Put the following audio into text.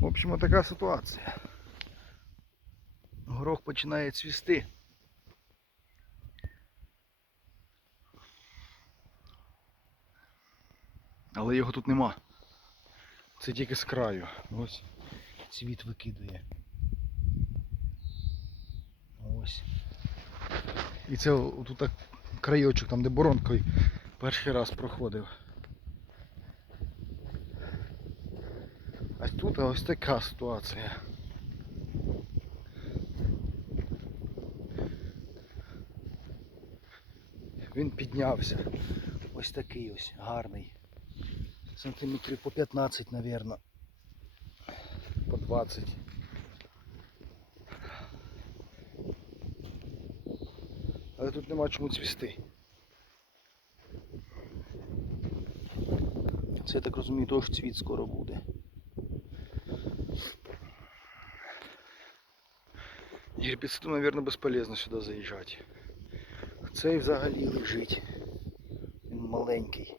В общем, така ситуація. Горох починає цвісти. Але його тут нема. Це тільки з краю. Ось цвіт викидує. Ось. І це тут так краєчок, там де боронкою перший раз проходив. А тут ось така ситуація. Він піднявся. Ось такий ось гарний. Сантиметрів по 15, напевно. По 20. Але тут нема чому цвісти. Це я так розумію, теж цвіт скоро буде. Гербіциду, мабуть, безполезно сюди заїжджати. Цей взагалі лежить. Він маленький.